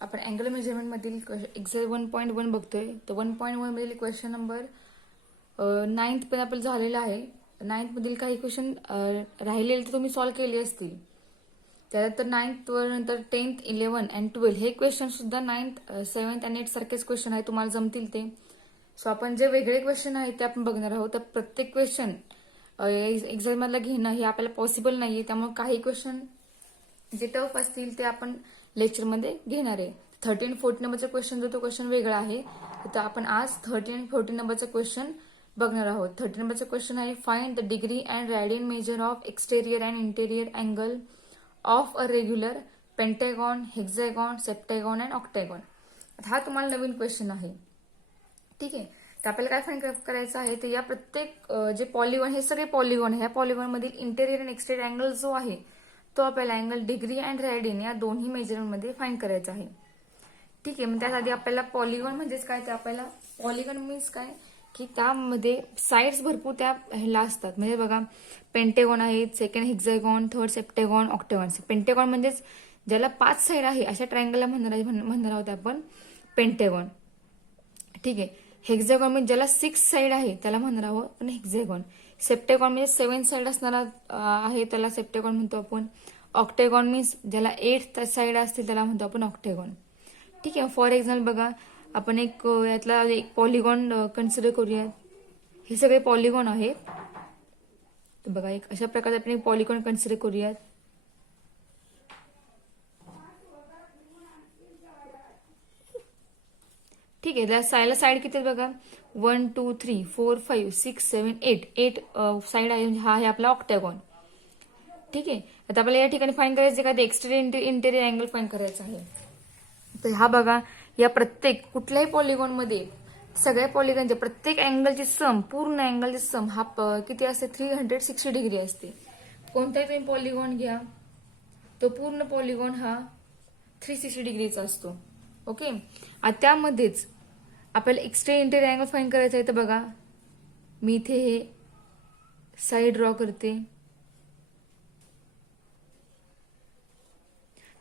आपण angle measurement मधील exam 1.1 बघतोय. तर 1.1 मधील क्वेश्चन नंबर 9th पण आपलं झालेलं आहे. 9th मधील काही क्वेश्चन राहिलेले तर तुम्ही सॉल्व्ह केले असतील. त्यानंतर 9th वर नंतर 10th 11 अँड 12 हे क्वेश्चन सुद्धा 9th 7th आणि 8th सारखेच क्वेश्चन आहे, तुम्हाला जमतील ते. सो आपण जे वेगळे क्वेश्चन आहेत ते आपण बघणार आहोत. तर प्रत्येक क्वेश्चन एक्झाम मधला घेणं हे आपल्याला पॉसिबल नाहीये. त्यामुळे काही क्वेश्चन जे टफ असतील ते आपण लेक्चरमध्ये घेणार आहे. 13 14 नंबरचा क्वेश्चन जो तो क्वेश्चन वेगळा आहे. तर आपण आज 13 आणि 14 नंबरचा क्वेश्चन बघणार आहोत. 13 नंबरचा क्वेश्चन आहे, find the degree and radian measure of exterior and interior angle of a regular Pentagon, hexagon, सेप्टॅगॉन and octagon. हा तुम्हाला नवीन क्वेश्चन आहे. ठीक आहे. तर आपल्याला काय फाइंड करायचं आहे, तर या प्रत्येक जे पॉलिगॉन, हे सगळे पॉलिगॉन, ह्या पॉलिगॉन मधील इंटेरियर आणि एक्सटेरियर अँगल जो आहे तो आपल्याला अँगल डिग्री अँड रेडियन या दोन्ही मेजरमेंट मध्ये फाइंड करायचा आहे. ठीक आहे. मग त्यासाठी आपल्याला पॉलिगॉन म्हणजेच काय, ते आपल्याला पॉलिगॉन मीन्स काय की त्यामध्ये साइड्स भरपूर त्या ह्याला असतात. म्हणजे बघा, पेंटेगॉन आहेत, सेकंड हेक्झॅगॉन, थर्ड सेप्टेगॉन, ऑक्टेगॉन. पेंटेगॉन म्हणजेच ज्याला 5 साइड आहे अशा ट्रायंगलला म्हणणार आहोत आपण पेंटेगॉन. ठीक आहे. हेक्झॅगॉन म्हणजे ज्याला 6 साइड आहे त्याला म्हणणार आहोत आपण हेक्झॅगॉन. सेप्टेगॉन म्हणजे 7 साइड असणारा आहे त्याला सेप्टेगॉन म्हणतो आपण. ऑक्टेगॉन मीन्स ज्याला 8 साइड असतील त्याला म्हणतो आपण ऑक्टेगॉन. ठीक आहे. फॉर एक्झाम्पल बघा, आपण एक यातला एक पॉलिगॉन कन्सिडर करूया. हे सगळे पॉलिगॉन आहेत. तर बघा, एक अशा प्रकारे आपण एक पॉलिगॉन कन्सिडर करूयात. ठीक आहे. त्या साईडला साईड किती आहेत बघा, 1 2 3 4 5 6 7 8 8 साईड आहे. हा आहे आपला ऑक्टॅगॉन. ठीक आहे. आता आपल्याला या ठिकाणी फाईंड करायचं का, ते एक्सटेरियर इंटेरियर अँगल फाईंड करायचा आहे. तर हा बघा, या प्रत्येक कुठल्याही पॉलिगॉन मध्ये सगळ्या पॉलिगॉनच्या प्रत्येक अँगलची सम, पूर्ण अँगलची सम हा किती असते, 360 डिग्री असते. कोणताही तुम्ही पॉलिगॉन घ्या, तो पूर्ण पॉलिगॉन हा 360 डिग्रीचा असतो. ओके. आता त्यामध्येच आपल्याला एक्सटेरियर इंटेरियर अँगल फाइंड करायचा आहे. तर बघा, मी इथे हे साइड ड्रॉ करते.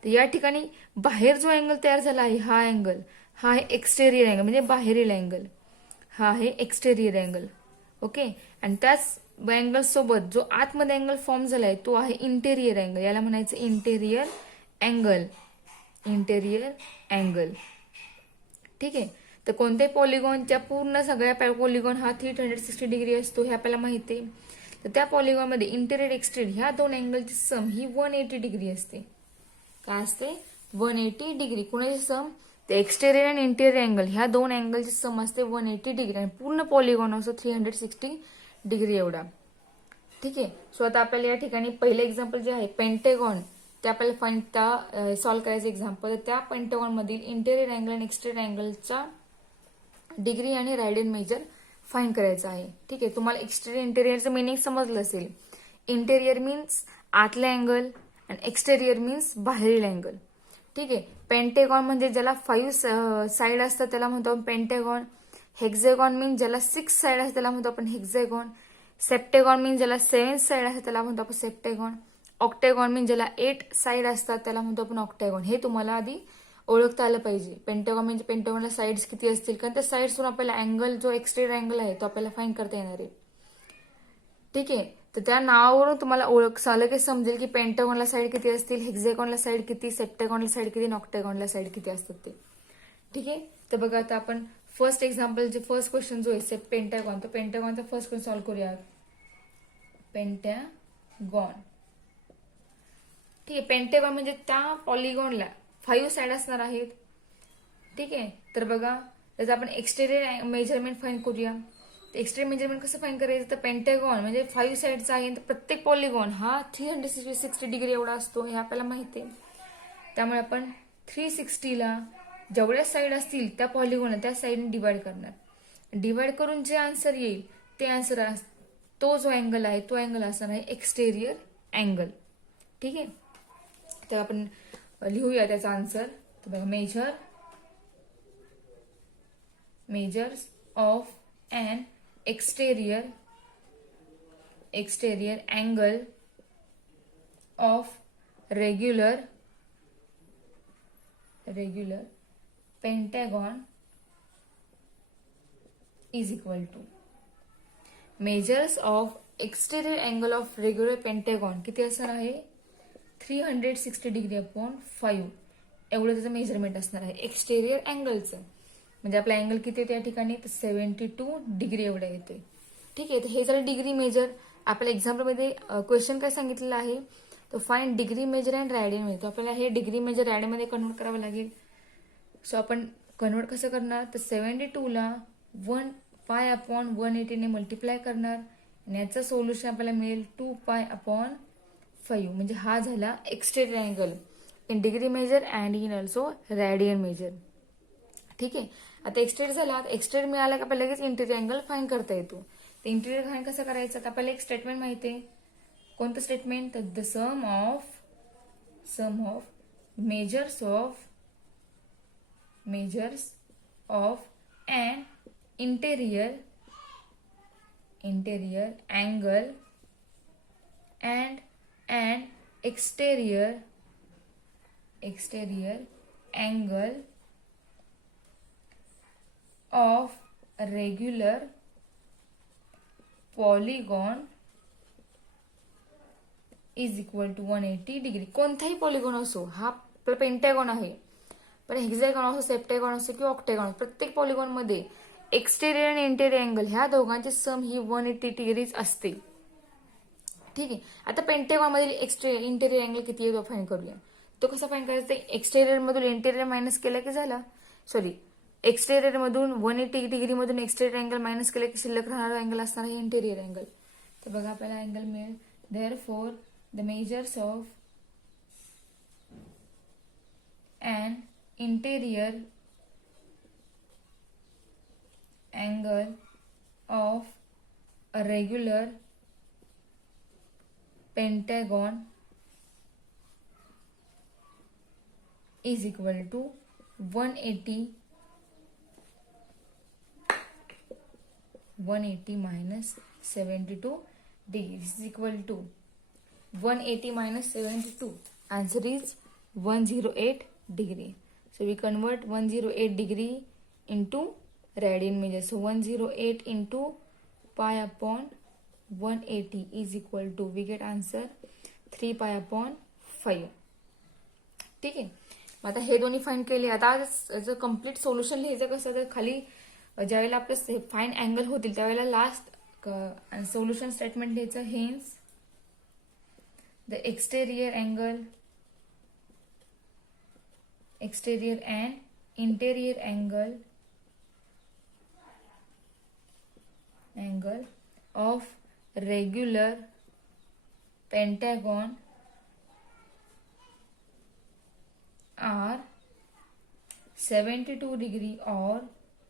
तर या ठिकाणी बाहेर जो अँगल तयार झाला आहे हा अँगल, हा आहे एक्सटेरियर अँगल म्हणजे बाहेरील अँगल. हा आहे एक्सटेरियर अँगल. ओके. आणि त्याच अँगल सोबत जो आतमध्ये अँगल फॉर्म झालाय तो आहे इंटेरियर अँगल. याला म्हणायचं इंटेरियर अँगल. Interior angle. ठीक आहे. तर कोणत्याही पॉलिगॉनच्या पूर्ण सगळ्या पॉलिगॉन हा 360 डिग्री असतो हे आपल्याला माहिती आहे. तर त्या पॉलिगॉनमध्ये इंटेरियर एक्सटेरियर ह्या दोन अँगलची सम ही 180 डिग्री असते. काय असते, 180 डिग्री. कुणाची सम, ते एक्सटेरियर आणि इंटेरियर अँगल ह्या दोन अँगलची सम असते 180 डिग्री. आणि पूर्ण पॉलिगॉन असतो 360 डिग्री एवढा. ठीक आहे. सो आता आपल्याला या ठिकाणी पहिले एक्झाम्पल जे आहे पेंटेगॉन, ते आपल्याला फाईंड सॉल्व्ह करायचं एक्झाम्पल. त्या पेंटेगॉन मधील इंटेरियर अँगल आणि एक्सटेरियर अँगलचा डिग्री आणि रेडियन मेजर फाईंड करायचं आहे. ठीक आहे. तुम्हाला एक्सटेरियर इंटेरियरचं मिनिंग समजलं असेल. इंटेरियर मीन्स आतले अँगल आणि एक्सटेरियर मीन्स बाहेरील अँगल. ठीक आहे. पेंटेगॉन म्हणजे ज्याला 5 साइड असतात त्याला म्हणतो आपण पेंटेगॉन. हेक्झॅगॉन मीन्स ज्याला 6 साइड असतात त्याला म्हणतो आपण हेक्झॅगॉन. सेप्टेगॉन मीन्स ज्याला 7 साइड असतात त्याला म्हणतो आपण सेप्टेगॉन. ऑक्टेगॉन मीन्स ज्याला 8 साइड असतात त्याला म्हणतो आपण ऑक्टेगॉन. हे तुम्हाला आधी ओळखता आलं पाहिजे. पेंटेगॉन म्हणजे पेंटेगॉनला साइड्स किती असतील, कारण त्या साइड्सवरून आपल्याला अँगल जो एक्सटेरियर अँगल आहे तो आपल्याला फाईंड करता येणार आहे. ठीक आहे. तर त्या नावावरून तुम्हाला ओळख लगेच समजेल की पेंटागॉनला साईड किती असतील, हेक्झॅगॉनला साईड किती, सेप्टेगॉनला साईड किती, ऑक्टेगॉनला साईड किती असतात ते. ठीक आहे. तर बघा, आता आपण फर्स्ट एक्झाम्पल जे फर्स्ट क्वेश्चन जो आहे पेंटागॉन, तर पेंटागॉनचा फर्स्ट क्वेश्चन सॉल्व्ह करूया. पेंटागॉन. ठीक आहे. पेंटागॉन म्हणजे त्या पॉलिगॉनला 5 साईड असणार आहेत. ठीक आहे. तर बघा, त्याचं आपण एक्सटेरियर मेजरमेंट फाईंड करूया. एक्सटेरियर मेजरमेंट कसं फाईंड करायचं, तर पेंटेगॉन म्हणजे 5 साइडचा आहे. तर प्रत्येक पॉलिगॉन हा 360 डिग्री एवढा असतो हे आपल्याला माहिती आहे. त्यामुळे आपण 360ला जेवढ्या साइड असतील त्या पॉलिगॉनला त्या साइडने डिवाइड करणार. डिवाइड करून जे आन्सर येईल ते आन्सर, तो जो अँगल आहे तो अँगल असणार आहे एक्सटेरियर अँगल. ठीक आहे. तर आपण लिहूया त्याचा आन्सर. तर बघा, measures of an exterior angle of regular regular pentagon is equal to measures of exterior angle of regular pentagon किती असणार आहे 360 डिग्री अपॉन 5 एवढं त्याचं मेजरमेंट असणार आहे एक्सटेरियर अँगलचं. म्हणजे आपला अँगल किती येते या ठिकाणी 72 डिग्री एवढं येते. ठीक आहे, तर हे झालं डिग्री मेजर. आपल्या एक्झाम्पलमध्ये क्वेश्चन काय सांगितलेलं आहे तर find degree measure and radian measure. तर आपल्याला हे डिग्री मेजर रॅडियनमध्ये कन्वर्ट करावं लागेल. सो आपण कन्वर्ट कसं करणार तर 72ला 1π/180 ने मल्टिप्लाय करणार आणि याचं सोल्युशन आपल्याला मिळेल 2π/5. म्हणजे हा झाला exterior angle in degree measure and in also radian measure. ठीक आहे, आता एक्सटेरियर झाला. एक्सटेरियर मिळाला की आपल्याला लगेच इंटेरियर अँगल फाइंड करता येतो. तर इंटेरियर फाइंड कसं करायचं तर आपल्याला एक स्टेटमेंट माहिती आहे. कोणतं स्टेटमेंट तर the sum of measures of an interior angle and an exterior angle of a regular polygon is equal to 180 degree. कोणताही पॉलिगॉन असो, हा आपला पेंटॅगॉन आहे, पण हेक्झॅगॉन असो, सेप्टॅगॉन असो किंवा ऑक्टॅगॉन, प्रत्येक पॉलिगॉन मध्ये एक्सटेरियर आणि इंटेरियर अँगल ह्या दोघांची सम ही 180 डिग्रीज असते. ठीक आहे, आता पेंटॅगॉन मधील इंटेरियर अँगल किती आहे तो फाइंड करूया. तो कसा फाइंड करायचा एक्सटेरियर मधून इंटेरियर मायनस केला की झाला. सॉरी, एक्सटेरियर मधून 180 डिग्री मधून एक्सटेरियर अँगल मायनस केला की शिल्लक राहणारा अँगल असणार आहे इंटेरियर अँगल. तर बघा आपल्याला अँगल मिळेल. Therefore the measures of an interior angle of a regular pentagon is equal to 180 minus 72 degrees is equal to 180 minus 72. Answer is 108 degree. So we convert 108 degree into radian measure. So 108 into π/180 is equal to, we get answer 3π/5. ठीक आहे, मग आता हे दोन्ही find केले. आता जर complete solution लिहायचं कसं तर खाली ज्यावेळेला आपले फाइंड अँगल होतील त्यावेळेला लास्ट सोल्युशन स्टेटमेंट लिहायचं. Hence the exterior and interior angle of regular pentagon are 72 degree or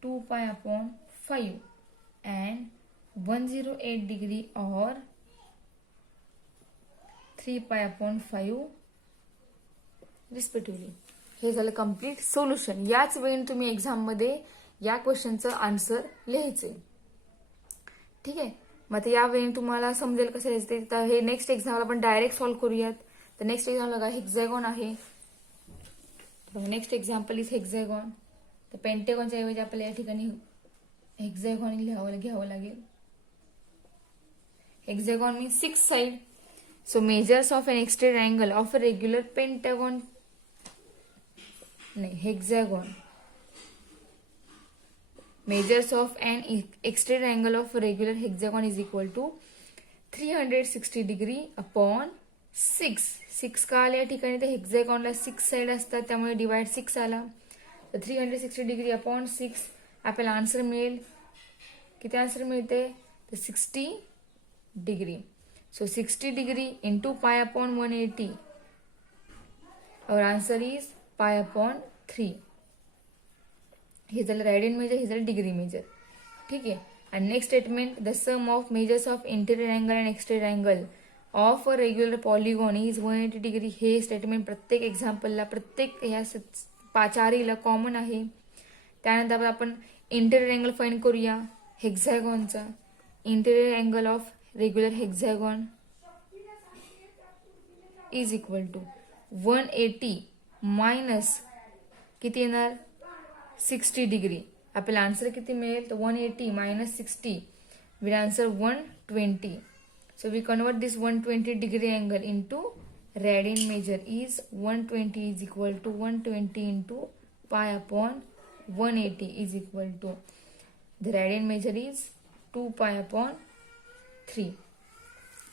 2π/5 and 108 degree or 3π/5 respectively. हे झालं कम्प्लीट सोल्युशन. याच वेळी तुम्ही एक्झाम मध्ये या क्वेश्चनचं आन्सर लिहायचे. ठीक आहे, मग या वेळी तुम्हाला समजेल कसं लिहायचं. तर हे नेक्स्ट एक्झामला आपण डायरेक्ट सॉल्व्ह करूयात. तर नेक्स्ट एक्झाम बघा हेक्झॅगॉन आहे. Next example is hexagon. तर पेंटॅगॉनच्या ऐवजी आपल्याला या ठिकाणी हेक्झॅगॉन घ्यावं लागेल. Hexagon means 6 side. So measures of an exterior angle of a regular pentagon hexagon. Measures of an exterior angle of a regular hexagon is equal to 360 degree upon 6. 6 का आल्या ठिकाणी तर हेक्झॅगॉनला 6 साइड असतात त्यामुळे डिवाइड 6 आला. तर 360 डिग्री अपॉन 6 आपल्याला answer मिळेल. किती आन्सर मिळते तर 60 डिग्री. So 60 degree into π/180. और आन्सर इज π/3. हे झालं रॅडियन मेजर, हे झालं डिग्री मेजर. ठीक आहे, आणि next statement the sum of measures of interior angle and exterior angle of a regular polygon is 180 degree. हे स्टेटमेंट प्रत्येक एक्झाम्पलला, प्रत्येक ह्या चारीला कॉमन आहे. त्यानंतर आपण इंटेरियर अँगल फाइंड करूया हेक्झॅगॉनचा. Interior angle of regular hexagon is equal to 180 minus किती येणार 60 डिग्री. आपल्याला आन्सर किती मिळेल तर 180 minus 60 will answer 120. So we convert this 120 degree angle into radian measure is 120 is equal to 120 into pi upon 180 is equal to the radian measure is 2 pi upon 3.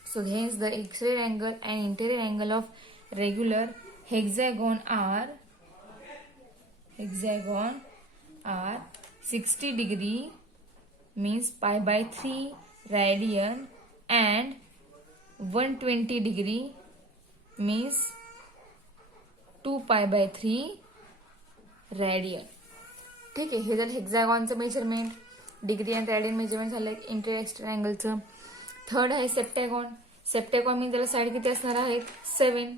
So hence the exterior angle and interior angle of regular hexagon are 60 degree means pi by 3 radian and 120 degree means 2 pi by 3 radian. ठीक आहे, हे झालं हेक्झॅगॉनचं measurement. Degree and radian measurement झालं interior exterior अँगलचं. Third आहे septagon. सेप्टॅगॉन मीन त्याला side किती असणार आहेत 7.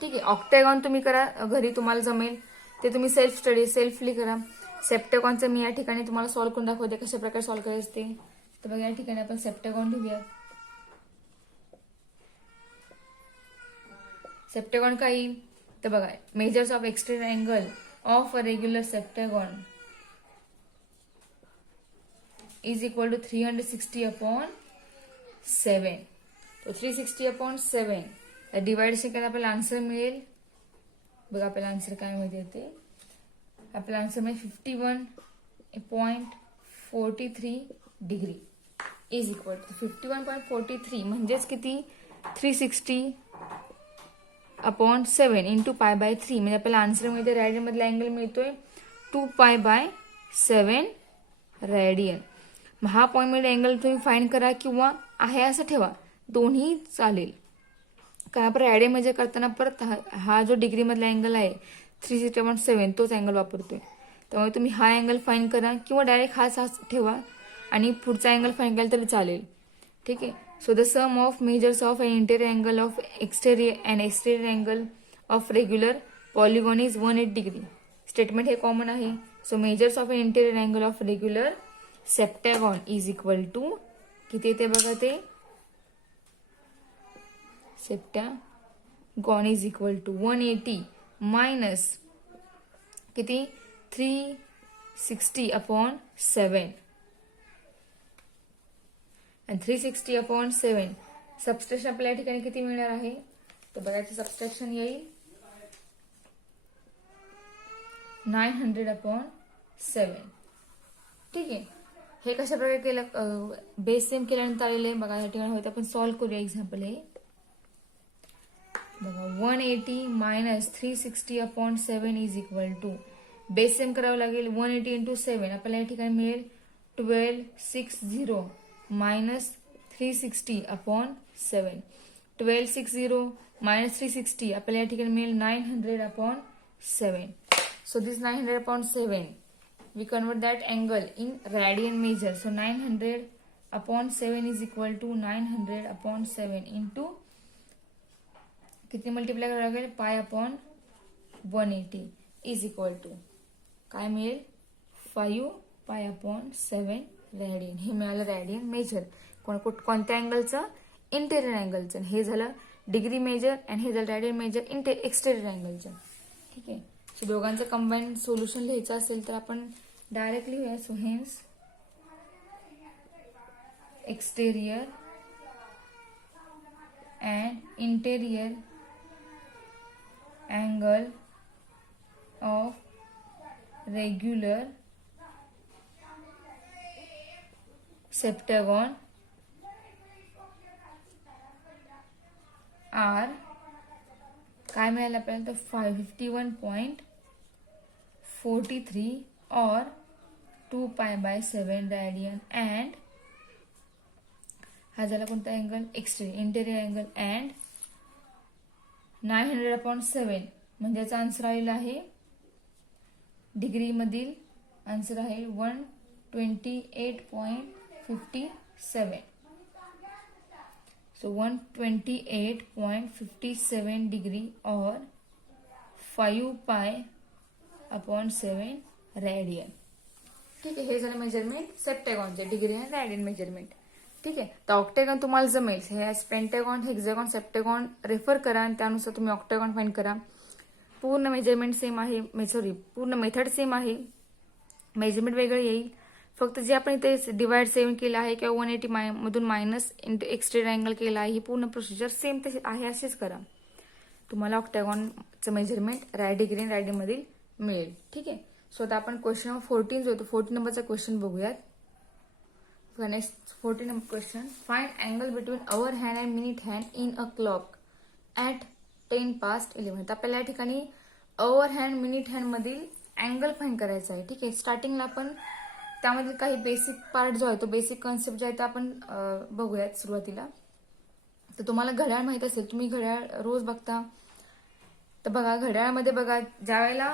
ठीक आहे, ऑक्टॅगॉन तुम्ही करा घरी, तुम्हाला जमेल ते तुम्ही सेल्फली करा. सेप्टॅगॉनचं मी या ठिकाणी तुम्हाला सॉल्व्ह करून दाखवते कशा प्रकारे सॉल्व्ह करायचं ते. तर बघा या ठिकाणी आपण सेप्टॅगॉन लिहूया. सेप्टॅगॉन काय येईल तर बघा, measures of exterior angle of a regular septagon is equal to 360 upon 7. तो 360 अपॉन 7 डिवाइडेशन केला आपल्याला आन्सर मिळेल. बघा आपल्याला आन्सर काय माहिती ते, आपल्याला आन्सर मिळेल 51.43 डिग्री इज इक्वल टू 51.43 म्हणजेच किती 360 अपॉन 7 इंटू पाय बाय 3 म्हणजे आपल्याला आन्सर मिळते रॅडियन मधला अँगल मिळतोय 2 पाय बाय 7 रॅडियन. हा पॉईंट मध्ये अँगल तुम्ही फाइंड करा किंवा आहे असं ठेवा, दोन्ही चालेल. कारण आपण रॅडियन मेजर करताना परत हा जो डिग्री मधला अँगल आहे 360.7 तोच अँगल वापरतोय. त्यामुळे तुम्ही हा अँगल फाइंड करा किंवा डायरेक्ट हाच ठेवा आणि पुढचा अँगल फाइंड केला तरी चालेल. ठीक आहे. So the sum of measures of an interior angle of exterior and exterior angle of regular polygon is 180 degree. Statement हे कॉमन आहे. So measures of an interior angle of regular septagon is equal to किती येते बघा ते, septagon is equal to 180 minus किती 360 upon 7 and 360 upon 7. Subtraction आपल्या या ठिकाणी किती मिळणार आहे तर बघायचं, सबस्ट्रॅक्शन येईल 900 अपॉन 7. ठीक आहे, हे कशा प्रकारे केलं, बेस सेम केल्यानंतर आलेलं आहे. बघा या ठिकाणी होतं, आपण सॉल्व्ह करूया एक्झाम्पल हे. बघा 180 minus 360 upon 7 is equal to, base same करावं लागेल 180 इंटू 7. आपल्याला या ठिकाणी मिळेल 1260 minus 360 upon 7. 1260 minus 360 आपल्याला या ठिकाणी मिळेल 900 upon 7. So this 900 upon 7 we convert that angle in radian measure. So 900 upon 7 is equal to 900 upon 7 into किती मल्टिप्लाय करावं लागेल pi upon 180 is equal to काय मिळेल 5 पाय अपॉन 7 रॅडियन. हे मिळालं रॅडियन मेजर कोणत्या अँगलचं, इंटेरियर अँगलचं. हे झालं डिग्री मेजर आणि हे झालं रॅडियन मेजर एक्सटेरियर अँगलचं. ठीक आहे. सो दोघांचं कंबाईन सोल्युशन लिहायचं असेल तर आपण डायरेक्ट लिहूया. So hence exterior and interior angle of regular septagon are काय मिळालं आपल्याला तर 51.43 or 2 pi by 7 radian and हा झाला कोणता angle exterior interior angle and 900 upon 7 म्हणजे याचा आन्सर आलेला आहे डिग्री मधील आन्सर आहे 128.57. So 128.57 degree or 5 pi upon 7 radian. ठीक आहे. हे झालं मेजरमेंट सेप्टॅगॉनचे डिग्री आणि रॅडियन मेजरमेंट. ठीक आहे. तर ऑक्टॅगॉन तुम्हाला जमेल. हे पेंटॅगॉन, हेक्झॅगॉन, सेप्टॅगॉन रेफर करा आणि त्यानुसार तुम्ही ऑक्टॅगॉन फाइंड करा. पूर्ण मेजरमेंट सेम आहे, सॉरी पूर्ण मेथड सेम आहे, मेजरमेंट वेगळं येईल. फक्त जे आपण इथे डिवाइड 7 केलं आहे किंवा 180 मधून मायनस इंटू एक्सटेंड अँगल केला आहे, ही पूर्ण प्रोसिजर सेम तशी आहे, अशीच करा. तुम्हाला ऑक्टॅगॉनचं मेजरमेंट राईट डिग्री आणि राईट मधील मिळेल. ठीक आहे. सो आता आपण क्वेश्चन नंबर 14 जो होतो 14 नंबरचा क्वेश्चन बघूयात. Next 14 number question, find angle between our hand and minute hand in a clock at 10:11. तर आपल्याला या ठिकाणी अवर हँड मिनिट हँड मधील अँगल फाइंड करायचा आहे. ठीक आहे. स्टार्टिंगला आपण त्यामधील काही बेसिक पार्ट जो आहे तो बेसिक कॉन्सेप्ट जो आहे तो आपण बघूयात सुरुवातीला. तर तुम्हाला घड्याळ माहित असेल, तुम्ही घड्याळ रोज बघता. तर बघा घड्याळामध्ये बघा ज्या वेळेला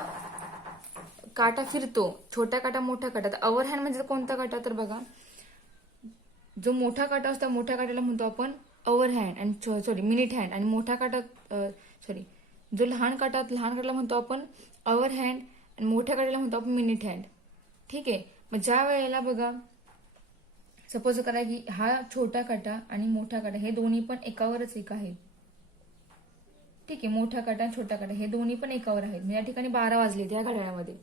काटा फिरतो, छोटा काटा मोठा काटा, तर अवर हँड म्हणजे कोणता काटा, तर बघा जो मोठा काटा असतो मोठ्या काट्याला म्हणतो आपण अवर हँड आणि सॉरी मिनिट हँड, आणि मोठा काटा सॉरी जो लहान काटाला म्हणतो आपण अवर हँड आणि मोठ्या काट्याला म्हणतो आपण मिनिट हँड. ठीक आहे. मग ज्या वेळेला बघा सपोज करा की हा छोटा काटा आणि मोठा काटा हे दोन्ही पण एकावरच एक आहेत. ठीक आहे. मोठा काटा आणि छोटा काटा हे दोन्ही पण एकावर आहेत. म्हणजे या ठिकाणी 12 वाजले या घड्याळामध्ये.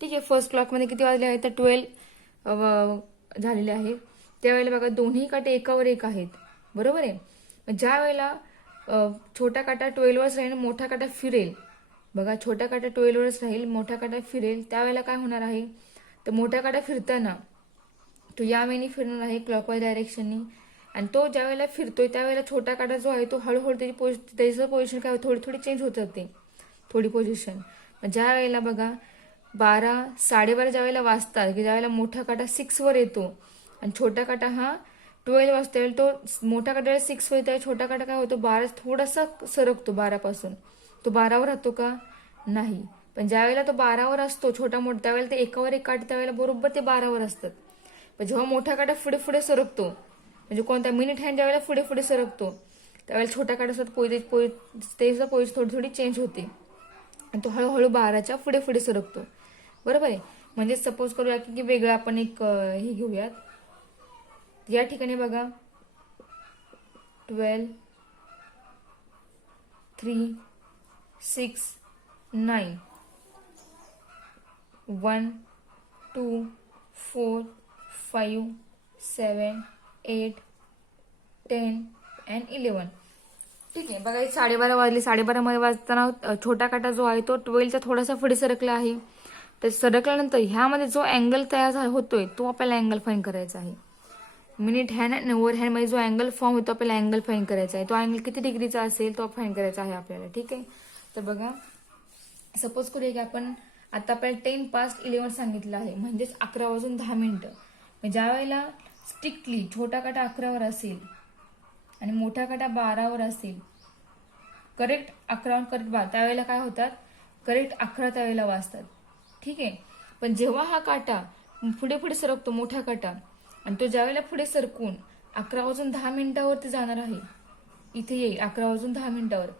ठीक आहे. फर्स्ट क्लॉकमध्ये किती वाजले आहेत, तर 12 झालेले आहेत. त्यावेळेला बघा दोन्ही काटे एकावर एक आहेत. बरोबर आहे. ज्या वेळेला छोटा काटा 12 वरच राहील, मोठा काटा फिरेल. बघा छोटा काटा 12 वरच राहील, मोठा काटा फिरेल. त्यावेळेला काय होणार आहे, तर मोठा काटा फिरताना तो या वेळी फिरणार आहे क्लॉकवाईज डायरेक्शननी, आणि तो ज्या वेळेला फिरतोय त्यावेळेला छोटा काटा जो आहे तो हळूहळू त्याचं पोझिशन काय थोडी थोडी चेंज होत जाते, थोडी पोझिशन. ज्या वेळेला बघा 12:30 ज्या वेळेला वाजतात की ज्या वेळेला मोठा काटा 6 वर येतो आणि छोटा काटा हा 12 वाजता, तो मोठा काटा 6 वर येतो, छोटा काटा काय होतो 12 थोडासा सरकतो 12 पासून. तो 12 वर राहतो का, नाही. पण ज्या वेळेला तो 12 वर असतो छोटा मोठा, त्यावेळेला ते एकावर एक काट त्यावेळेला बरोबर ते 12 वर असतात. पण जेव्हा मोठा काटा पुढे पुढे सरकतो, म्हणजे कोणता मिनिट हँड ज्या वेळेला पुढे पुढे सरकतो त्यावेळेला छोटा काटासोबत त्याचं पोझिशन थोडी थोडी चेंज होते आणि तो हळूहळू 12च्या पुढे पुढे सरकतो. बरोबर आहे. म्हणजे सपोज करूया की वेगळं आपण एक हे घेऊयात. या ठिकाणी बघा 12, 3, 6, 9, 1, 2, 4, 5, 7, 8, 10 and 11. ठीक आहे. बघा 12:30 वाजले. 12:30 मध्ये वाजताना छोटा काटा जो आहे तो 12चा थोडासा पुढे सरकला आहे. तर सरकल्यानंतर ह्यामध्ये जो अँगल तयार होतोय तो आपल्याला अँगल फाइंड करायचा आहे. मिनिट हँड आणि ओव्हर हँड मध्ये जो अँगल फॉर्म होतो आपल्याला अँगल फाइंड करायचा आहे. तो अँगल किती डिग्रीचा असेल तो फाइंड करायचा आहे आपल्याला. ठीक आहे. तर बघा सपोज करूया की आपण आता आपल्याला 10:11 सांगितलं आहे, म्हणजेच 11:10. ज्या वेळेला स्ट्रिक्टली छोटा काटा 11 वर असेल आणि मोठा काटा 12 वर असेल, करेक्ट 11 करेक्ट 12, त्यावेळेला काय होतात करेक्ट 11 त्यावेळेला वाजतात. ठीक आहे. पण जेव्हा हा काटा पुढे पुढे सरकतो मोठा काटा, आणि तो ज्या वेळेला पुढे सरकून 11:10 जाणार आहे, इथे येईल 11:10,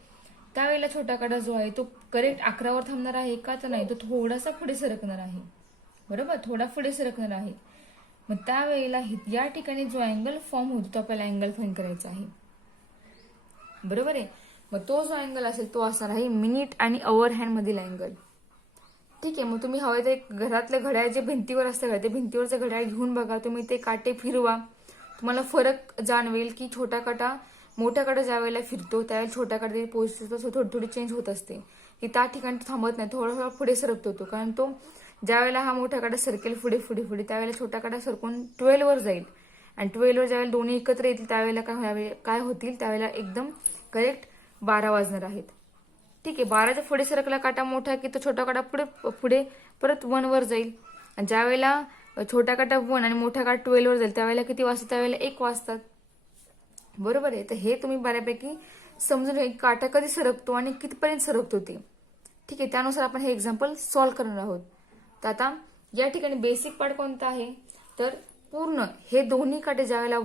त्यावेळेला छोटा काटा जो आहे तो करेक्ट 11 वर थांबणार आहे का, तर नाही, तो थोडासा पुढे सरकणार आहे. बरोबर, थोडा पुढे सरकणार आहे. मग त्यावेळेला या ठिकाणी जो अँगल फॉर्म होतो तो आपल्याला अँगल फाइंड करायचा आहे. बरोबर आहे. मग तो जो अँगल असेल तो असणार आहे मिनिट आणि अवर हँड मधील अँगल. ठीक आहे. मग तुम्ही हवे ते घरातले घड्याळ जे भिंतीवर असतं ते भिंतीवरचं घड्याळ घेऊन बघा, तुम्ही ते काटे फिरवा, तुम्हाला फरक जाणवेल की छोटा काटा मोठा काटा ज्या वेळेला फिरतो त्यावेळेला छोटा काटा पोझिशन थोडी थोडी चेंज होत असते, की त्या ठिकाणी थांबत नाही, थोडा थोडा पुढे सरकतो तो. कारण तो ज्या वेळेला हा मोठा काटा सरकेल पुढे पुढे पुढे त्यावेळेला छोटा काटा सरकून 12 वर जाईल, आणि 12 वर ज्यावेळेला दोन्ही एकत्र येतील त्यावेळेला काय होतील, त्यावेळेला एकदम करेक्ट 12 वाजणार आहेत. ठीक आहे. 12च्या पुढे सरकला काटा मोठा की तो छोटा काटा पुढे पुढे परत 1 वर जाईल, आणि ज्या वेळेला छोटा काटा 1 आणि मोठा काटा 12 वर जाईल त्यावेळेला किती वाजतात, त्यावेळेला 1 वाजतात. बरोबर आहे. तर हे तुम्ही बऱ्यापैकी समजून घ्या काटा कधी सरकतो आणि कितीपर्यंत सरकतो ते. ठीक आहे. त्यानुसार आपण हे एक्झाम्पल सॉल्व्ह करणार आहोत. तर आता या ठिकाणी बेसिक पार्ट कोणता आहे, तर पूर्ण हे दोन्ही काटे ज्यावेळेला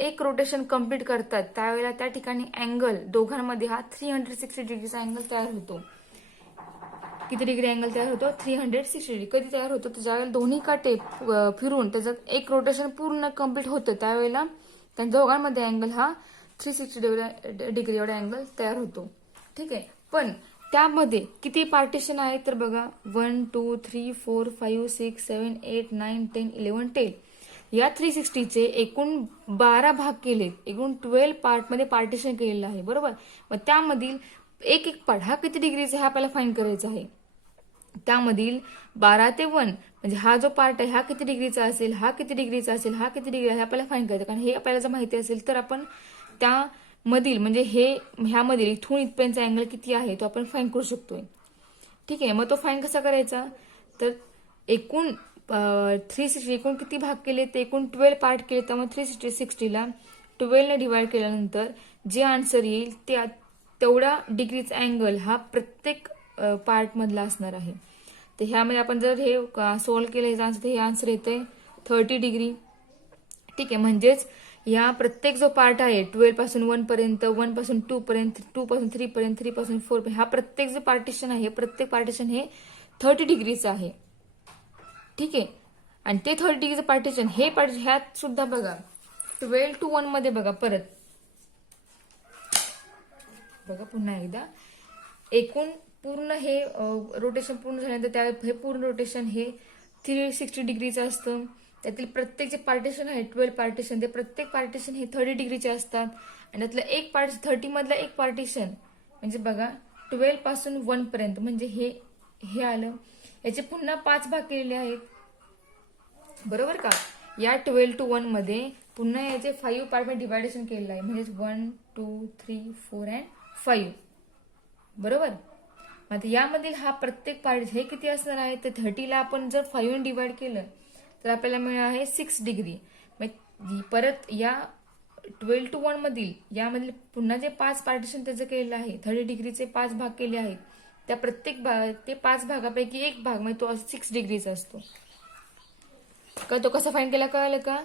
एक रोटेशन कम्प्लीट करतात त्यावेळेला त्या ठिकाणी अँगल दोघांमध्ये हा 360 डिग्रीचा अँगल तयार होतो. किती डिग्री अँगल तयार होतो, 360 डिग्री. कधी तयार होतो, तर ज्यावेळेला दोन्ही काटे फिरून त्याचं एक रोटेशन पूर्ण कम्प्लीट होतं त्यावेळेला त्या दोघांमध्ये अँगल हा 360 डिग्री एवढा अँगल तयार होतो. ठीक आहे. पण त्यामध्ये किती पार्टिशन आहे तर बघा 1 2 3 4 5 6 7 8 9 10 11 12. या 360चे एकूण 12 भाग केलेत, एकूण 12 पार्टमध्ये पार्टिशन केलेलं आहे, बरोबर. मग त्यामधील एक एक पार्ट हा किती डिग्रीचा आहे आपल्याला फाइंड करायचा आहे. त्यामधील 12 ते 1 म्हणजे हा जो पार्ट आहे हा किती डिग्रीचा असेल, हा किती डिग्रीचा असेल, हा किती डिग्री आहे आपल्याला फाइंड करायचं. कारण हे आपल्याला जर माहिती असेल तर आपण त्यामधील म्हणजे ह्यामधील इथून इथपर्यंतचा अँगल किती आहे तो आपण फाइंड करू शकतोय. ठीक आहे. मग तो फाइंड कसा करायचा तर एकूण 360 एकूण किती भाग केले ते एकूण 12 पार्ट केले. त्यामुळे 360ला 12 ने डिवाइड केल्यानंतर जे आन्सर येईल ते तेवढा डिग्रीचा अँगल हा प्रत्येक पार्ट मधला असणार आहे. तर ह्यामध्ये आपण जर हे सॉल्व्ह केलं ह्याचा आन्सर, हे आन्सर येते 30 डिग्री. ठीक आहे. म्हणजेच या प्रत्येक जो पार्ट आहे 12 पासून 1 पर्यंत, 1 पासून 2 पर्यंत, 2 पासून 3 पर्यंत, 3 पासून 4 पर्यंत, हा प्रत्येक जो पार्टिशन आहे प्रत्येक पार्टिशन हे 30 डिग्रीचं आहे. ठीक आहे. आणि ते 30 डिग्रीचं पार्टिशन हे ह्यात सुद्धा बघा 12 to 1 मध्ये बघा परत बघा पुन्हा एकदा एकूण पूर्ण हे रोटेशन पूर्ण झाल्यानंतर त्या हे पूर्ण रोटेशन हे 360 डिग्रीचं असतं. त्यातील प्रत्येक जे पार्टिशन आहे 12 पार्टिशन ते प्रत्येक पार्टिशन हे 30 डिग्रीचे असतात. आणि त्यातलं एक 30 मधलं एक पार्टिशन म्हणजे बघा 12 पासून 1 पर्यंत म्हणजे हे आलं. याचे पुन्हा 5 भाग केलेले आहेत, बरोबर का. या 12 to 1 मध्ये पुन्हा याचे 5 पार्ट मध्ये डिवायडेशन केलेलं आहे म्हणजे 1 2 3 4 and 5, बरोबर. आता यामधील हा प्रत्येक पार्ट हे किती असणार आहे तर 30ला आपण जर 5 ने डिवाइड केलं तर आपल्याला मिळणार आहे 6 डिग्री. परत या 12 to 1 मधील यामधील पुन्हा जे 5 पार्टिशन त्याचं केलेलं आहे 30 डिग्रीचे 5 भाग केले आहेत. त्या प्रत्येक ते 5 भागापैकी एक भाग म्हणजे तो 6 डिग्रीचा असतो. का तो कसा फाइंड केला कळालं का.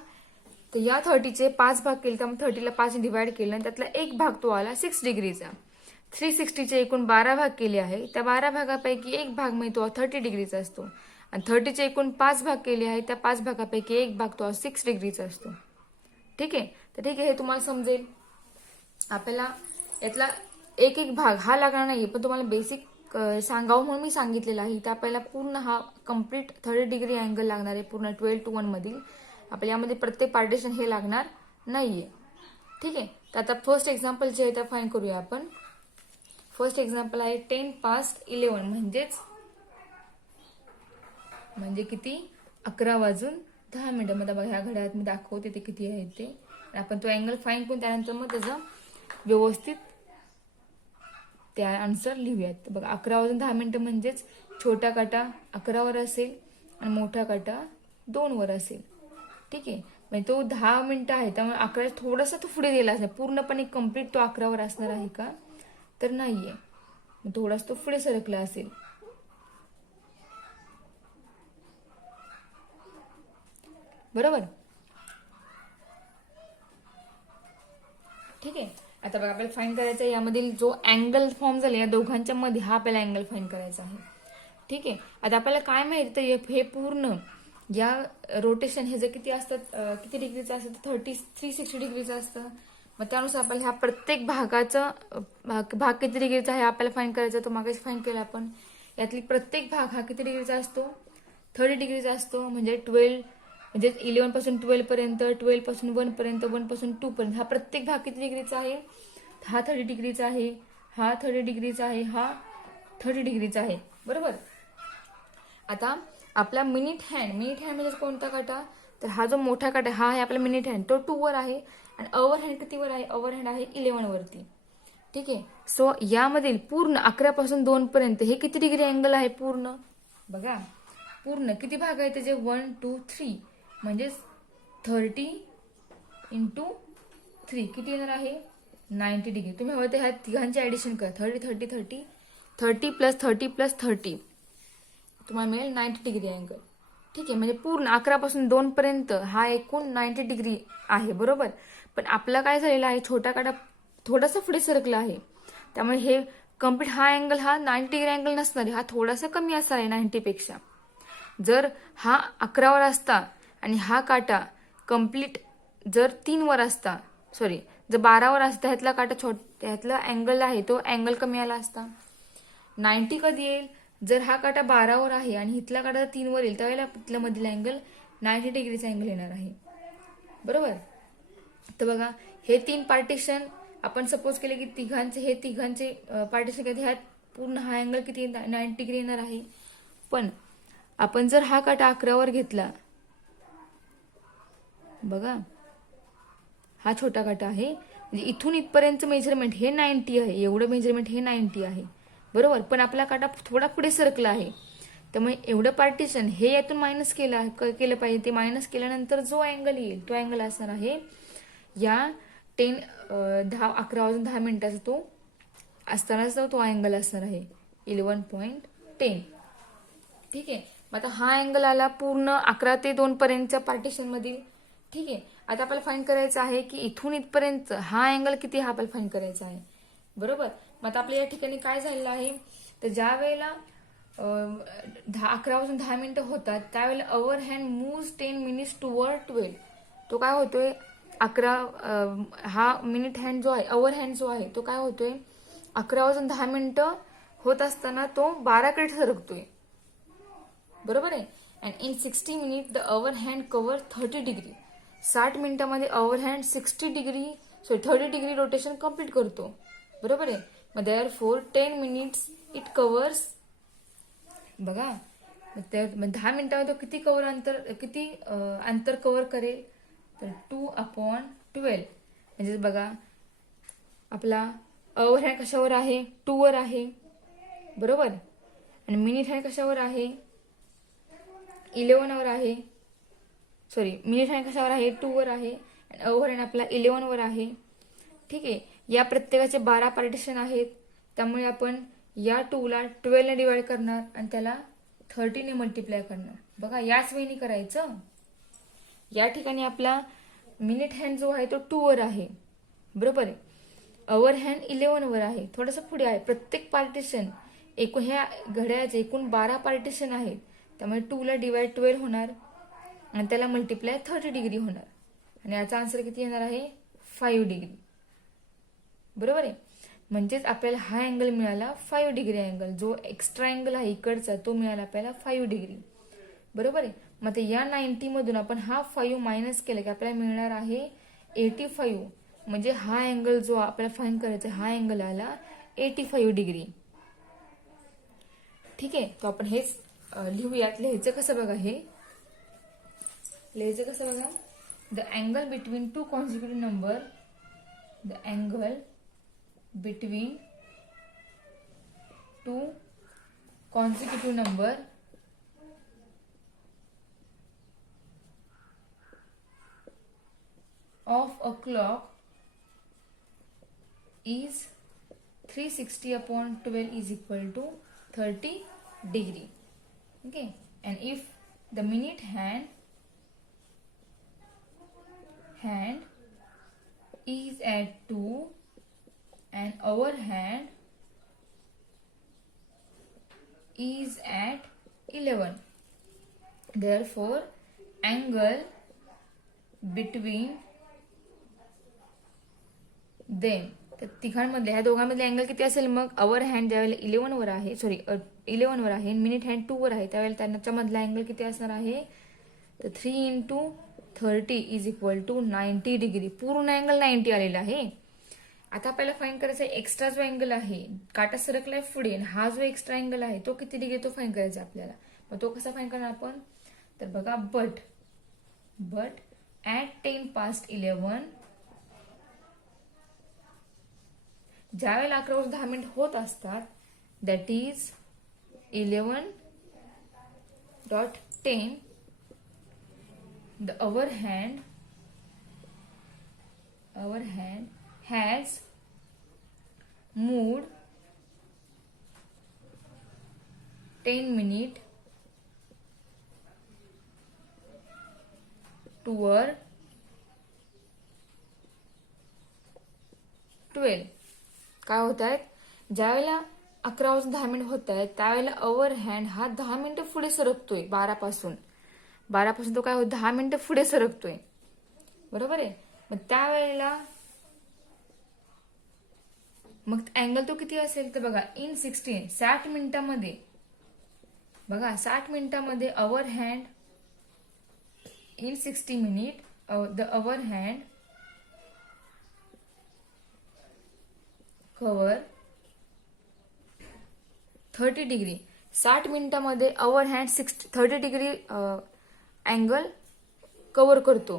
तर या 30चे 5 भाग केले त्यामुळे 30ला 5 ने डिवाइड केलं आणि त्यातला एक भाग तो आला 6 डिग्रीचा. 360चे एकूण 12 भाग केले आहे, त्या 12 भागापैकी एक भाग म्हणजे तो 30 डिग्रीचा असतो. आणि 30चे एकूण 5 भाग केले आहेत, त्या 5 भागापैकी एक भाग तो 6 डिग्रीचा असतो. ठीक आहे. तर ठीक आहे, हे तुम्हाला समजेल. आपल्याला यातला एक एक भाग हा लागणार नाही पण तुम्हाला बेसिक सांगावं म्हणून मी सांगितलेलं आहे. तर आपल्याला पूर्ण हा कम्प्लीट 30 डिग्री अँगल लागणार आहे पूर्ण 12 to 1 मधील. आपल्या यामध्ये प्रत्येक पार्टिशन हे लागणार नाहीये. ठीक आहे. तर आता फर्स्ट एक्झाम्पल जे आहे ते फाइंड करूया आपण. फर्स्ट एक्झाम्पल आहे 10 past 11 म्हणजे किती 11 वाजून 10 मिनिटं. मध्ये बघा ह्या घड्याळात मी दाखवते ते किती आहे ते. आपण तो अँगल फाइंड करून त्यानंतर मग त्याचा व्यवस्थित त्या आन्सर लिहूयात. बघा 11 वाजून 10 मिनिटं म्हणजेच छोटा काटा 11 वर असेल आणि मोठा काटा 2 वर असेल. ठीक आहे. म्हणजे तो 10 मिनिटं आहे त्यामुळे 11 थोडासा तो पुढे गेला असेल. पूर्णपणे कम्प्लीट तो 11 वर असणार आहे का तर नाहीये, थोडासा तो पुढे सरकला असेल. बरोबर. ठीक आहे. आता बघा आपल्याला फाइंड करायचा आहे यामधील जो अँगल फॉर्म झाला या दोघांच्या मध्ये हा आपल्याला अँगल फाइंड करायचा आहे. ठीक आहे. आता आपल्याला काय माहिती तर हे पूर्ण या रोटेशन हे जर किती असतात किती डिग्रीचं असतं 360 डिग्रीचं असतं. मग त्यानुसार आपल्याला ह्या प्रत्येक भागाचा भाग किती डिग्रीचा आहे आपल्याला फाइंड करायचा. तो मागाशी फाइंड केला आपण. यातली प्रत्येक भाग हा किती डिग्रीचा असतो 30 डिग्रीचा असतो. म्हणजे 12 म्हणजे 11 पासून 12 पर्यंत, 12 पासून 1 पर्यंत, 1 पासून 2 पर्यंत हा प्रत्येक भाग किती डिग्रीचा आहे. हा 30 डिग्रीचा आहे, हा 30 डिग्रीचा आहे, हा 30 डिग्रीचा आहे. बरोबर. आता आपला मिनिट हँड म्हणजे कोणता काटा तर हा जो मोठा काटा हा आहे आपला मिनिट हँड तो 2 वर आहे आणि अवर हँड कितीवर आहे अवर हँड आहे 11 वरती. ठीक आहे. सो यामधील पूर्ण 11 पासून 2 पर्यंत हे किती डिग्री अँगल आहे पूर्ण बघा. पूर्ण किती भाग आहे त्याचे 1 2 3 म्हणजे 30 into 3 किती येणार आहे 90 डिग्री. तुम्ही हवं तर ह्या तिघांचे ऍडिशन करा 30 30 30 30 प्लस 30 प्लस 30 तुम्हाला मिळेल 90 डिग्री अँगल. ठीक आहे. म्हणजे पूर्ण 11 पासून 2 पर्यंत हा एकूण 90 डिग्री आहे. बरोबर. पण आपला काय झालेला आहे छोटा काटा थोडासा पुढे सरकला आहे त्यामुळे हे कम्प्लीट हा अँगल हा 90 डिग्री अँगल नसणार आहे. हा थोडासा कमी असणार आहे 90 पेक्षा. जर हा 11 वर असता आणि हा काटा कम्प्लीट जर 3 वर असता जर 12 वर असता ह्यातला काटा ह्यातला अँगल आहे तो अँगल कमी आला असता. 90 कधी येईल, जर हा काटा 12 आहे आणि इथला काटा 3 येईल, त्यावेळेला इथला मधील अँगल 90 डिग्रीचा अँगल येणार आहे. बरोबर. तर बघा, हे 3 पार्टिशन आपण सपोज केले की तिघांचे पार्टिशन कधी ह्यात पूर्ण हा अँगल किती 90 डिग्री येणार आहे. पण आपण जर हा काटा 11 घेतला, बघा हा छोटा काटा आहे, म्हणजे इथून इथपर्यंत मेजरमेंट हे 90 आहे, एवढं मेजरमेंट हे 90 आहे. बरोबर. पण आपला काटा थोडा पुढे सरकला आहे, त्यामुळे एवढं पार्टिशन हे यातून मायनस केलं पाहिजे. ते मायनस केल्यानंतर जो अँगल येईल तो अँगल असणार आहे या 11 वाजून 10 मिनिटाचा तो असतानाच तो अँगल असणार आहे 11.10. ठीक आहे. मग आता हा अँगल आला पूर्ण 11 ते 2 पर्यंतच्या पार्टिशन मधील. ठीक आहे. आता आपल्याला फाईंड करायचं आहे की इथून इथपर्यंत हा अँगल किती, हा आपल्याला फाईंड करायचा आहे. बरोबर. मग आता आपल्या या ठिकाणी काय झालेलं आहे, तर ज्या वेळेला 11 वाजून 10 मिनिटं होतात त्यावेळेला our hand moves 10 minutes toward 12. तो काय होतोय 11 हा मिनिट हँड जो आहे, अवर हँड जो आहे तो काय होतोय 11 वाजून 10 मिनिटं होत असताना तो 12 कडे सरकतोय. बरोबर आहे. And in 60 minute the our hand cover 30 degree. 60 मिनिटांमध्ये our hand 30 degree rotation complete करतो. बरोबर आहे. मग देअरफॉर 10 मिनिट्स इट कव्हर्स. बघा, 10 मिनिटामध्ये किती अंतर कव्हर करेल, तर 2/12. म्हणजे बघा आपला अवर हँड कशावर आहे, 2 वर आहे. बरोबर. आणि मिनिट हँड कशावर आहे, 11 वर आहे. मिनिट हँड कशावर आहे, 2 वर आहे. आणि अवर हँड आपला 11 वर आहे. ठीक आहे. या प्रत्येकाचे 12 पार्टिशन आहेत, त्यामुळे आपण या 2 ला 12 ने डिवाइड करणार आणि त्याला 30 ने मल्टिप्लाय करणार. बघा, याच वेळी करायचं. या ठिकाणी आपला मिनिट हँड जो आहे तो 2 वर आहे. बरोबर आहे. अवर हँड 11 वर आहे, थोडंसं पुढे आहे. प्रत्येक पार्टिशन एकूण ह्या घड्याळाचे एकूण 12 पार्टिशन आहेत, त्यामुळे 2 ला डिवाइड 12 होणार आणि त्याला मल्टिप्लाय 30 डिग्री होणार. आणि याचा आन्सर किती येणार आहे, 5 डिग्री. बरोबर आहे. म्हणजेच आपल्याला हा अँगल मिळाला 5 डिग्री अँगल. जो एक्स्ट्रा अँगल आहे इकडचा तो मिळाला आपल्याला 5 डिग्री. बरोबर आहे. मग या 90 मधून आपण हा 5 मायनस केला की आपल्याला मिळणार आहे 85. म्हणजे हा अँगल जो आपल्याला फाईंड करायचा, हा अँगल आला 85 डिग्री. ठीक आहे. तो आपण हेच लिहूयात. लिहायचं कसं बघा, लिहायचं कसं बघा. The angle between two consecutive number, the angle between two consecutive number of a clock is 360/12 is equal to 30 degree. Okay. And if the minute hand is at 2 and our hand is at 11, therefore angle between then. तर तिघांमधले ह्या दोघांमधले angle किती असेल मग, our hand ज्यावेळेला 11 वर आहे, 11 वर आहे, मिनिट हँड 2 वर आहे, त्यावेळेला त्यांच्या मधला अँगल किती असणार आहे, तर 3 × 30 इज इक्वल टू 90 डिग्री. पूर्ण अँगल 90 आलेला आहे. आता आपल्याला फाईंड करायचा आहे एक्स्ट्रा जो अँगल आहे, काटा सरकलाय पुढे, हा जो एक्स्ट्रा अँगल आहे तो किती डिग्री तो फाईंड करायचा आपल्याला. मग तो कसा फाईंड करणार आपण, तर बघा बट ॲट 10:11 ज्या वेळेला 11 वाजून 10 मिनिट होत असतात, that is 11.10 the our hand has moved 10 minutes toward 12. काय होत आहेत, ज्यावेळेला 11 वाजून 10 मिनिट होत आहेत त्यावेळेला अवर हँड हा 10 मिनिटं पुढे सरकतोय. 12 पासून तो काय होत 10 मिनिटं पुढे सरकतोय. बरोबर आहे. मग त्यावेळेला मग अँगल तो किती असेल तर बघा इन 60 मिनिटामध्ये, बघा 60 मिनिटामध्ये our hand in 60 minute the our hand cover 30 degree. 60 मिनिटामध्ये our hand 30 degree angle cover करतो.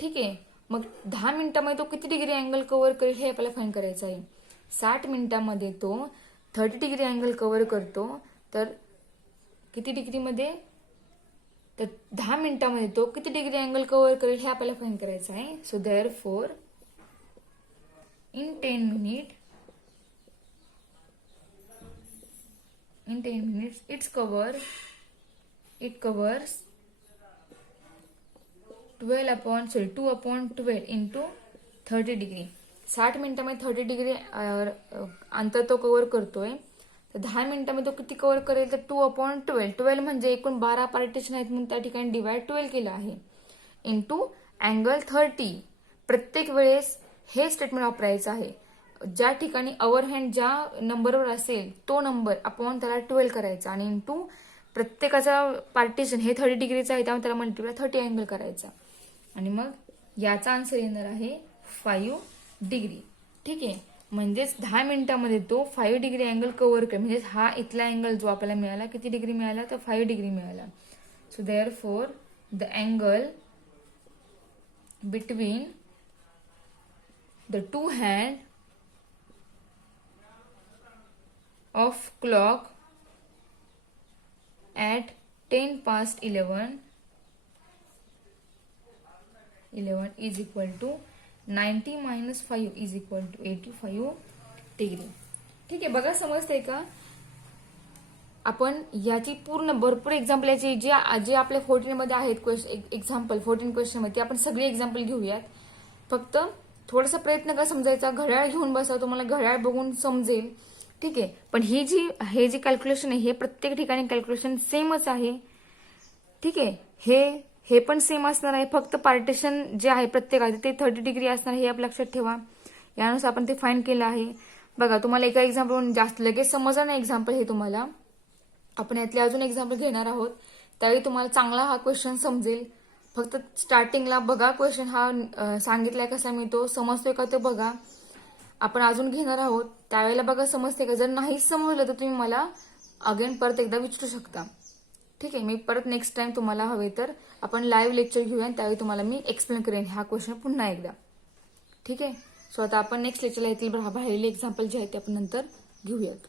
ठीक आहे. मग 10 मिनिटामध्ये तो किती डिग्री अँगल कव्हर करेल हे आपल्याला फाइंड करायचं आहे. 60 मिनिटामध्ये तो 30 डिग्री अँगल कव्हर करतो, तर किती डिग्रीमध्ये, तर 10 मिनिटामध्ये तो किती डिग्री अँगल कव्हर करेल हे आपल्याला फाइंड करायचं आहे. So therefore in 10 minutes it covers 2/12 into 30 degree. 60 मिनिटामध्ये 30 डिग्री अंतर तो कव्हर करतोय, तर 10 मिनिटामध्ये तो किती कव्हर करेल तर 2/12. 12 म्हणजे एकूण 12 पार्टिशन आहेत म्हणून त्या ठिकाणी डिवाइड 12 केलं आहे. Into angle 30. प्रत्येक वेळेस हे स्टेटमेंट वापरायचं आहे. ज्या ठिकाणी अवर हँड ज्या नंबरवर असेल तो नंबर अपॉन त्याला 12 करायचा आणि इंटू प्रत्येकाचा पार्टिशन हे 30 डिग्रीचं आहे त्यामुळे त्याला मल्टिप्लाय 30 अँगल करायचा आणि मग याचा आन्सर येणार आहे 5 डिग्री. ठीक आहे. म्हणजेच 10 मिनिटामध्ये तो 5 डिग्री अँगल कव्हर करेल. म्हणजे हा इथला अँगल जो आपल्याला मिळाला किती डिग्री मिळाला तर 5 डिग्री मिळाला. So therefore the angle between the two hand of clock at 10 past 11 is equal to 90 minus 5 is equal to 85 degree. ठीक आहे. बघा समजते का. आपण याची पूर्ण भरपूर एक्झाम्पल याची जे आपल्या 14 मध्ये आहेत एक्झाम्पल 14 क्वेश्चन मध्ये आपण सगळे एक्झाम्पल घेऊयात. फक्त थोडासा प्रयत्न करा समजायचा. घड्याळ घेऊन बसा, तुम्हाला घड्याळ बघून समजेल. ठीक आहे. पण हे जी कॅल्क्युलेशन आहे हे प्रत्येक ठिकाणी कॅल्क्युलेशन सेमच आहे. ठीक आहे. हे पण सेम असणार आहे. फक्त पार्टिशन जे आहे प्रत्येकाचे ते 30 डिग्री असणार हे आप लक्षात ठेवा. यानुसार आपण ते फाइंड केलं आहे. बघा तुम्हाला एका एक्झाम्पल जास्त लगेच समजणार नाही एक्झाम्पल हे तुम्हाला. आपण यातले अजून एक्झाम्पल घेणार आहोत त्यावेळी तुम्हाला चांगला हा क्वेश्चन समजेल. फक्त स्टार्टिंगला बघा क्वेश्चन हा सांगितलाय कसा मी तो समजतोय का ते बघा. आपण अजून घेणार आहोत त्यावेळेला बघा समजते का. जर नाहीच समजलं तर तुम्ही मला अगेन परत एकदा विचारू शकता. ठीक आहे. मी परत नेक्स्ट टाइम तुम्हाला हवे तर आपण लाईव्ह लेक्चर घेऊया त्यावेळी तुम्हाला मी एक्सप्लेन करेन हा क्वेश्चन पुन्हा एकदा. ठीक आहे. सो आता आपण नेक्स्ट लेक्चरला येथील बाहेरील एक्झाम्पल जे आहेत ते आपण नंतर घेऊयात.